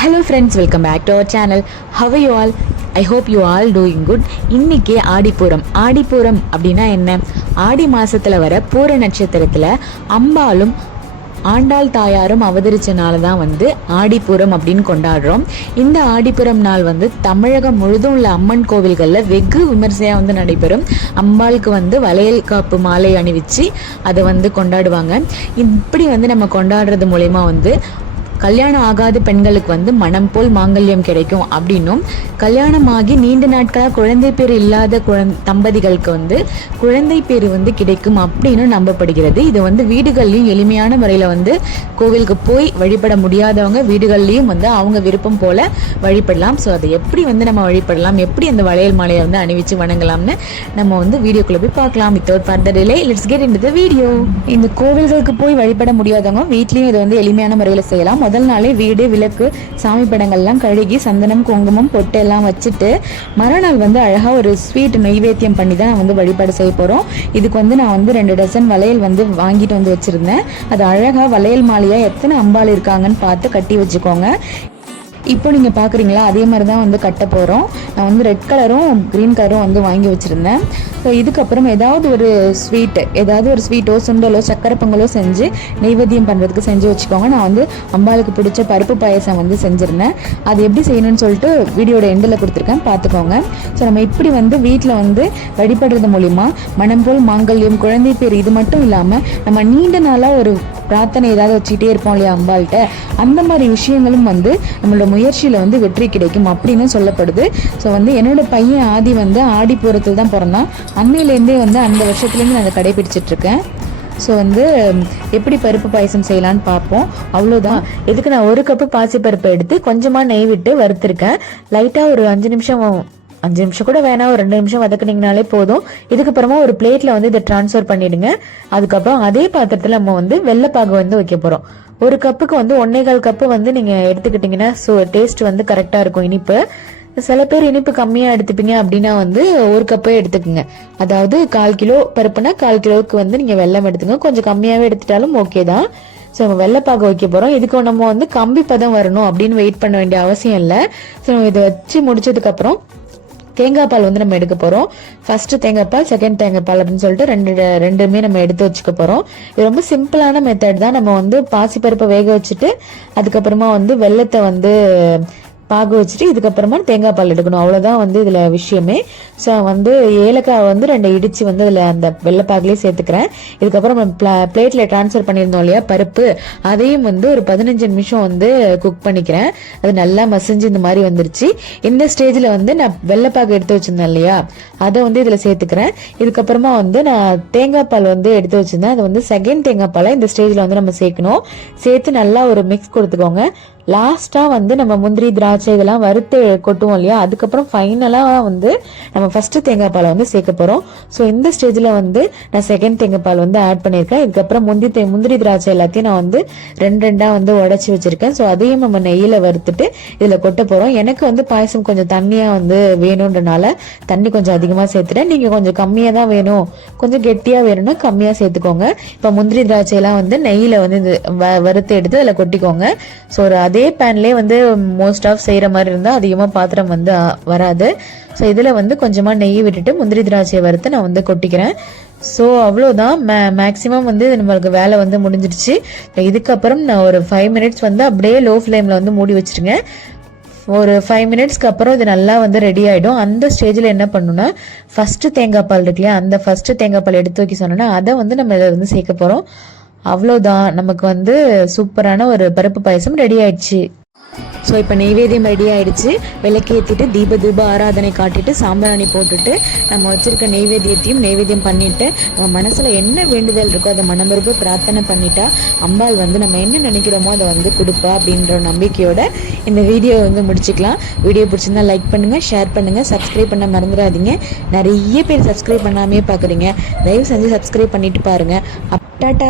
Hello friends welcome back to our channel how you all I hope you all doing good இன்றைக்கி ஆடிப்பூரம். ஆடிப்பூரம் அப்படின்னா என்ன? ஆடி மாதத்தில் வர பூர நட்சத்திரத்தில் அம்பாலும் ஆண்டாள் தாயாரும் அவதரிச்ச நாள் தான் வந்து ஆடிப்புறம் அப்படின்னு கொண்டாடுறோம். இந்த ஆடிப்புறம் நாள் வந்து தமிழகம் முழுதும் உள்ள அம்மன் கோவில்களில் வெகு விமர்சையாக வந்து நடைபெறும். அம்பாளுக்கு வந்து வளையல் காப்பு மாலை அணிவிச்சு அதை வந்து கொண்டாடுவாங்க. இப்படி வந்து நம்ம கொண்டாடுறது மூலயமா வந்து கல்யாணம் ஆகாத பெண்களுக்கு வந்து மனம் போல் மாங்கல்யம் கிடைக்கும் அப்படின்னும் கல்யாணமாகி நீண்ட நாட்களாக குழந்தை பேர் இல்லாத குழந் தம்பதிகளுக்கு வந்து குழந்தை பேர் வந்து கிடைக்கும் அப்படின்னு நம்பப்படுகிறது. இது வந்து வீடுகள்லையும் எளிமையான முறையில் வந்து கோவிலுக்கு போய் வழிபட முடியாதவங்க வீடுகள்லையும் வந்து அவங்க விருப்பம் போல வழிபடலாம். ஸோ அதை எப்படி வந்து நம்ம வழிபடலாம்? எப்படி அந்த வளையல் மாலையை வந்து அணிவிச்சு வணங்கலாம்னு நம்ம வந்து வீடியோக்குள்ளே போய் பார்க்கலாம். Without further delay let's get in the video இந்த கோவில்களுக்கு போய் வழிபட முடியாதவங்க வீட்லேயும் இதை வந்து எளிமையான முறையில் செய்யலாம். முதல் நாளே வீடு விளக்கு சாமி படங்கள்லாம் கழுகி சந்தனம் குங்குமம் பொட்டு எல்லாம் வச்சுட்டு மறுநாள் வந்து அழகாக ஒரு ஸ்வீட் நெய்வேத்தியம் பண்ணி தான் நான் வந்து வழிபாடு செய்ய போகிறோம் இதுக்கு வந்து நான் வந்து ரெண்டு டசன் வளையல் வந்து வாங்கிட்டு வந்து வச்சுருந்தேன். அது அழகாக வளையல் மாலையாக எத்தனை அம்பாள் இருக்காங்கன்னு பார்த்து கட்டி வச்சுக்கோங்க. இப்போ நீங்கள் பார்க்குறீங்களா அதே மாதிரி தான் வந்து கட்ட போகிறோம் நான் வந்து ரெட் கலரும் க்ரீன் கலரும் வந்து வாங்கி வச்சுருந்தேன். ஸோ இதுக்கப்புறம் ஏதாவது ஒரு ஸ்வீட்டு ஏதாவது ஒரு ஸ்வீட்டோ சுண்டலோ சக்கரை பொங்கலோ செஞ்சு நெய்வேத்தியம் பண்ணுறதுக்கு செஞ்சு வச்சுக்கோங்க. நான் வந்து அம்பாளுக்கு பிடிச்ச பருப்பு பாயசம் வந்து செஞ்சுருந்தேன். அது எப்படி செய்யணும்னு சொல்லிட்டு வீடியோட எண்டில் கொடுத்துருக்கேன். பார்த்துக்கோங்க. ஸோ நம்ம இப்படி வந்து வீட்டில் வந்து வழிபடுறது மூலிமா மனம் போல் மாங்கல்யம் குழந்தை பேர் இது மட்டும் இல்லாமல் நம்ம நீண்ட நாளாக ஒரு பிரார்த்தனை ஏதாவது வச்சுக்கிட்டே இருப்போம் இல்லையா அம்பாள்கிட்ட? அந்த மாதிரி விஷயங்களும் வந்து நம்மளோட முயற்சியில் வந்து வெற்றி கிடைக்கும் அப்படின்னு சொல்லப்படுது. ஸோ வந்து என்னோட பையன் ஆதி வந்து ஆடிப்புறத்தில் தான் பிறந்தான். அன்னையிலேருந்தே வந்து அந்த வருஷத்துலேருந்து நான் அதை கடைபிடிச்சிட்டு இருக்கேன் ஸோ வந்து எப்படி பருப்பு பாயசம் செய்யலான்னு பார்ப்போம். அவ்வளோதான். இதுக்கு நான் ஒரு கப்பு பாசிப்பருப்பை எடுத்து கொஞ்சமாக நெய் விட்டு வறுத்துருக்கேன். லைட்டாக ஒரு அஞ்சு நிமிஷம் அஞ்சு நிமிஷம் கூட வேணாம் ஒரு ரெண்டு நிமிஷம் வதக்குனீங்கனாலே போதும். இதுக்கப்புறமா ஒரு பிளேட்ல வந்து இதை ட்ரான்ஸ்ஃபர் பண்ணிடுங்க. அதுக்கப்புறம் அதே பாத்திரத்தில் நம்ம வந்து வெள்ளைப்பாகு வந்து வைக்க போறோம். ஒரு கப்புக்கு வந்து ஒன்னே கால் கப்பு வந்து நீங்க எடுத்துக்கிட்டீங்கன்னா ஸோ டேஸ்ட் வந்து கரெக்டா இருக்கும் இனிப்பு. சில பேர் இனிப்பு கம்மியா எடுத்துப்பீங்க அப்படின்னா வந்து ஒரு கப்பே எடுத்துக்கோங்க. அதாவது கால் கிலோ பருப்புனா கால் கிலோவுக்கு வந்து நீங்க வெல்லம் எடுத்துங்க கொஞ்சம் கம்மியாவே எடுத்துட்டாலும் ஓகே தான். ஸோ நம்ம வெள்ளைப்பாக வைக்க போகிறோம் இதுக்கு நம்ம வந்து கம்பி பதம் வரணும் அப்படின்னு வெயிட் பண்ண வேண்டிய அவசியம் இல்லை. ஸோ இதை வச்சு முடிச்சதுக்கப்புறம் தேங்காய் பால் வந்து நம்ம எடுக்க போகிறோம் ஃபர்ஸ்ட் தேங்காய் பால் செகண்ட் தேங்காய் பால் அப்படின்னு சொல்லிட்டு ரெண்டு ரெண்டுமே நம்ம எடுத்து வச்சுக்க போகிறோம் இது ரொம்ப சிம்பிளான மெத்தட் தான். நம்ம வந்து பாசிப்பருப்பை வேக வச்சுட்டு அதுக்கப்புறமா வந்து வெள்ளத்தை வந்து பாகு வச்சுட்டு இதுக்கப்புறமா தேங்காய் பால் எடுக்கணும். அவ்வளோதான் வந்து இதில் விஷயமே. ஸோ வந்து ஏலக்காய் வந்து ரெண்டு இடித்து வந்து அதில் அந்த வெள்ளைப்பாகுலேயே சேர்த்துக்கிறேன். இதுக்கப்புறம் நம்ம பிளேட்டில் ட்ரான்ஸ்ஃபர் பண்ணியிருந்தோம் இல்லையா பருப்பு. அதையும் வந்து ஒரு பதினஞ்சு நிமிஷம் வந்து குக் பண்ணிக்கிறேன். அது நல்லா மசிஞ்சு இந்த மாதிரி வந்துருச்சு. இந்த ஸ்டேஜில் வந்து நான் வெள்ளைப்பாகு எடுத்து வச்சுருந்தேன் இல்லையா அதை வந்து இதில் சேர்த்துக்கிறேன். இதுக்கப்புறமா வந்து நான் தேங்காய் பால் வந்து எடுத்து வச்சிருந்தேன். அது வந்து செகண்ட் தேங்காய் பாலை இந்த ஸ்டேஜில் வந்து நம்ம சேர்க்கணும். சேர்த்து நல்லா ஒரு மிக்ஸ் கொடுத்துக்கோங்க. லாஸ்ட்டாக வந்து நம்ம முந்திரி திராட்சை இதெல்லாம் வறுத்து கொட்டுவோம் இல்லையா? அதுக்கப்புறம் ஃபைனலாக வந்து நம்ம ஃபஸ்ட்டு தேங்காய் பாலை வந்து சேர்க்க போகிறோம் ஸோ இந்த ஸ்டேஜில் வந்து நான் செகண்ட் தேங்காய் பால் வந்து ஆட் பண்ணியிருக்கேன். இதுக்கப்புறம் முந்திரி தே முந்திரி திராட்சை எல்லாத்தையும் நான் வந்து ரெண்டு ரெண்டாக வந்து உடச்சி வச்சிருக்கேன். ஸோ அதையும் நம்ம நெய்யில் வறுத்துட்டு இதில் கொட்ட போகிறோம் எனக்கு வந்து பாயசம் கொஞ்சம் தண்ணியாக வந்து வேணுன்றனால தண்ணி கொஞ்சம் அதிகமாக சேர்த்துட்டேன். நீங்கள் கொஞ்சம் கம்மியாக தான் வேணும். கொஞ்சம் கெட்டியாக வேணும்னா கம்மியாக சேர்த்துக்கோங்க. இப்போ முந்திரி திராட்சையெல்லாம் வந்து நெய்யில் வந்து இது வறுத்து எடுத்து அதில் கொட்டிக்கோங்க. ஸோ ஒரு அதே பேன்லேயே வந்து மோஸ்ட் ஆஃப் செய்கிற மாதிரி இருந்தால் அதிகமாக பாத்திரம் வந்து வராது. ஸோ இதில் வந்து கொஞ்சமாக நெய் விட்டுட்டு முந்திரி திராட்சையை வறுத்து நான் வந்து கொட்டிக்கிறேன். ஸோ அவ்வளோதான் மே மேக்ஸிமம் வந்து நம்மளுக்கு வேலை வந்து முடிஞ்சிடுச்சு. இதுக்கப்புறம் நான் ஒரு ஃபைவ் மினிட்ஸ் வந்து அப்படியே லோ ஃப்ளேமில் வந்து மூடி வச்சுருங்க. ஒரு ஃபைவ் மினிட்ஸ்க்கு அப்புறம் இது நல்லா வந்து ரெடி ஆகிடும் அந்த ஸ்டேஜில் என்ன பண்ணணும்னா ஃபஸ்ட்டு தேங்காய் பால் இருக்கு இல்லையா? அந்த ஃபஸ்ட்டு தேங்காய் பால் எடுத்து வைக்க சொன்னோன்னா அதை வந்து நம்ம இதில் வந்து சேர்க்க போகிறோம் அவ்வளோதான் நமக்கு வந்து சூப்பரான ஒரு பருப்பு பாயசம் ரெடி ஆயிடுச்சு. ஸோ இப்போ நெய்வேதியம் ரெடி ஆயிடுச்சு. விளக்கேற்றிட்டு தீப தீப ஆராதனை காட்டிட்டு சாம்பிராணி போட்டுட்டு நம்ம வச்சிருக்க நெய்வேத்தியத்தையும் நெய்வேத்தியம் பண்ணிட்டு நம்ம மனசில் என்ன வேண்டுதல் இருக்கோ அதை மனமிருப்பு பிரார்த்தனை பண்ணிட்டா அம்பாள் வந்து நம்ம என்ன நினைக்கிறோமோ அதை வந்து கொடுப்பா அப்படின்ற நம்பிக்கையோட இந்த வீடியோ வந்து முடிச்சுக்கலாம். வீடியோ பிடிச்சிருந்தா லைக் பண்ணுங்கள் ஷேர் பண்ணுங்கள் சப்ஸ்கிரைப் பண்ண மறந்துடாதீங்க. நிறைய பேர் சப்ஸ்கிரைப் பண்ணாமே பார்க்குறீங்க தயவு செஞ்சு சப்ஸ்கிரைப் பண்ணிட்டு பாருங்கள் அப்டாட்டா